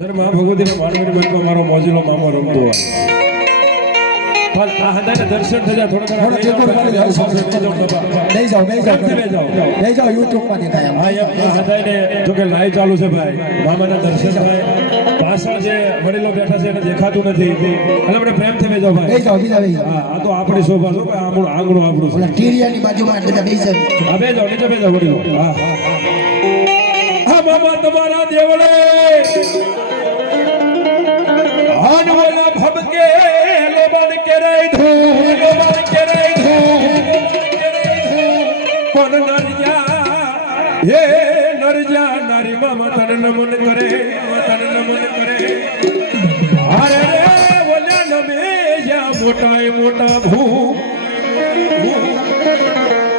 Sir મા ભગવતીના માનવીની મનમાં મારો મોજીલો મામો રમતો હોય. પણ આ હદાને દર્શન થયા થોડા માં જાઓ, બેસી જાઓ બેસી જાઓ બેસી જાઓ. બેસી જાઓ YouTube માં દેખાય હા એમ આ જો કે લાઈવ ચાલુ છે ભાઈ. મામાના દર્શન થાય. પાછળ જે વડીલો બેઠા છે એને દેખાતું નથી. એટલે આપણે પ્રેમથી બેસી ભાઈ. જાઓ બીજા હા આ તો આપણી શોભા છે આપણું આંગણું આપણું છે. ટીરિયાની બાજુમાં બધા બેસી જાઓ હા નીચે બે જાઓ વડીલો. હા હા હા. હા મામા તમારા દેવળે. બોલા ભબકે લોબન કેરાય ધૂ, લોબન કેરાય ધૂ, પણ નરિયા હે નરજા, નારી મામા તન નમન કરે તન નમન કરે. અરે રે, ઓલા નમે જા મોટાય મોટા ભૂ.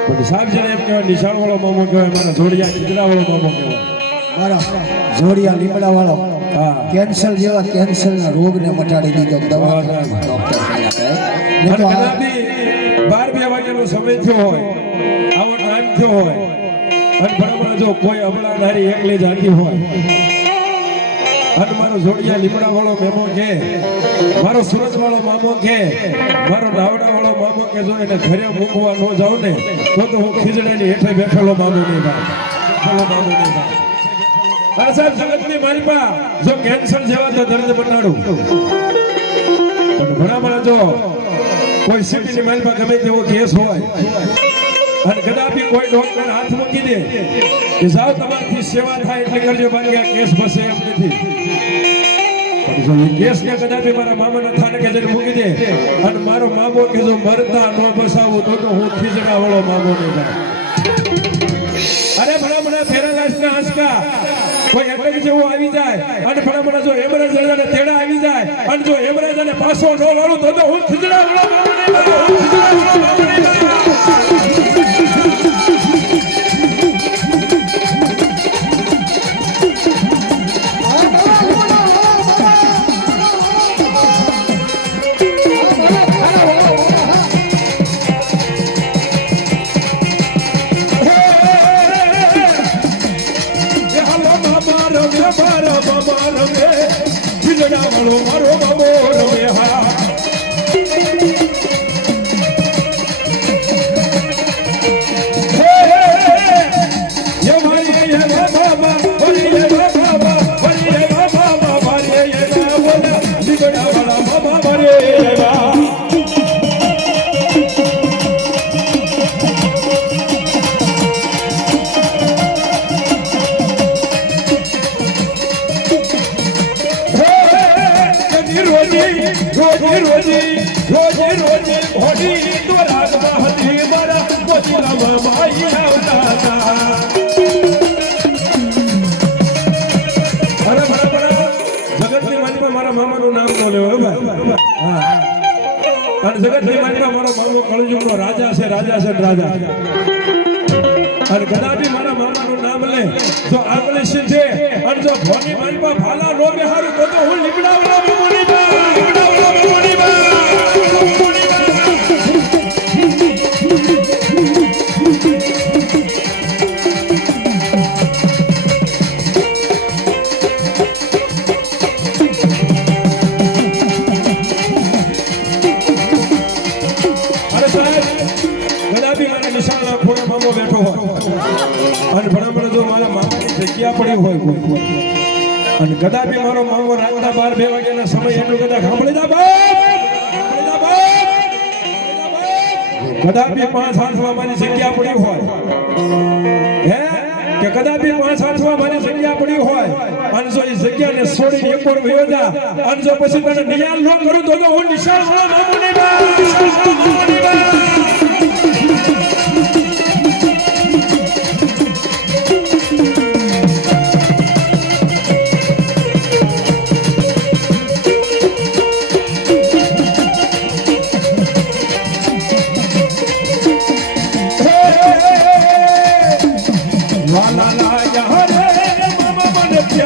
પણ સાહેબ જેને એમ કહેવાય નિશાળ વાળો મામો કહેવાય મારા જોડિયા ખીજડા વાળો મામો કહેવાય મારા જોડિયા લીમડા વાળો કેન્સર જેવા કેન્સરના રોગને મટાડી દીધો. દવા બાર બે વાગ્યાનો સમય થયો હોય આવો ટાઈમ થયો હોય અને બરાબર જો કોઈ અબળા નારી એકલી જાતી હોય અને મારો જોડિયા લીમડા વાળો મેમો કે મારો સુરત વાળો મામો કે મારો નાવડા વાળો મામો કે જો એને ઘરે મૂકવા ન જાઉં ને તો તો હું ખીજડાની હેઠે બેઠેલો મામો નહીં મામો નહીં અરે સાહેબ જગતની માલિપા, જો કેન્સર જેવા તો દર્દ મટાડું પણ ઘણામાં જો, કોઈ સિટીની માલિપા ગમે તેવો કેસ હોય, અને કદાપી કોઈ ડોક્ટર હાથ મૂકી દે, કે જાઓ તમારથી સેવા થાય એટલે કરજો, બાકી આ કેસ બસે એમ નથી. કેસ ને કદાપી મારા મામાના થાને કે જઈને મૂકી દે, અને મારો મામો કે જો મરતા ન બસાવું, તો તો હું ખીજડા વાળો મામો નહીં અરે અરે ભણા ફેરા લાસ્ટ ના આંચકા કોઈ એટેક જેવું આવી જાય. અને ભલા જો એમરેજ અને તેડા આવી જાય. અને જો એમરેજ અને પાછો નો લડું તો હું ખીજડા બાબા રમે મારા બાબા રમે ખીજડા વાળો મારો મારા મારા મામાનું નામ બોલ્યો ભાઈ અને જગતની માલિકા મારો મામો કળયુગનો રાજા છે રાજા છે રાજા અને કદાપી મારા મામાનું નામ લે. તો આગળ છે અને જો ભોની ભાલા નો બેહારું તો અને ભણામણ જો મારા મામાની જગ્યા પડી હોય કોઈ. અને કદાપી મારો મામો રાતના બાર, બે વાગ્યાના સમય એટલું કદાચ સાંભળી દા. કદાપી પાંચ હાથમાં મારી જગ્યા પડી હોય. હે? કે કદાપી પાંચ આઠમાં મારી જગ્યા પડી હોય. અને જો એ જગ્યાને છોડીને એક વાર વયો અને જો પછી તને નિયાલ ન કરું તો હું નિશાળ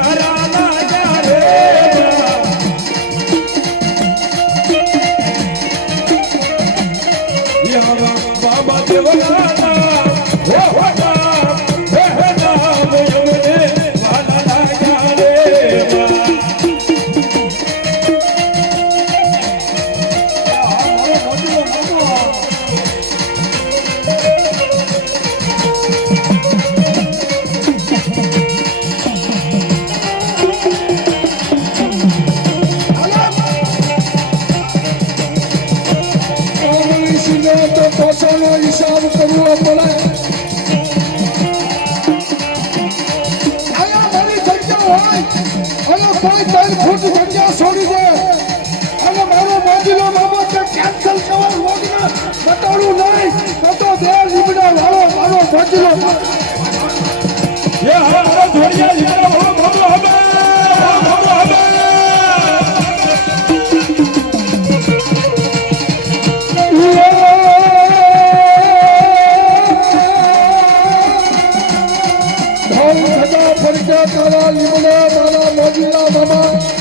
મામા ત્રણ ફૂટ જગ્યા છોડી દે. અને મારો મોદીનો મામો કે કેન્સલ થવા રોગને બતાડું નહીં, તો બે લીમડા વાળો મારો મોદીનો એ હા. તારા લીમડા તારા મોજીલા મામા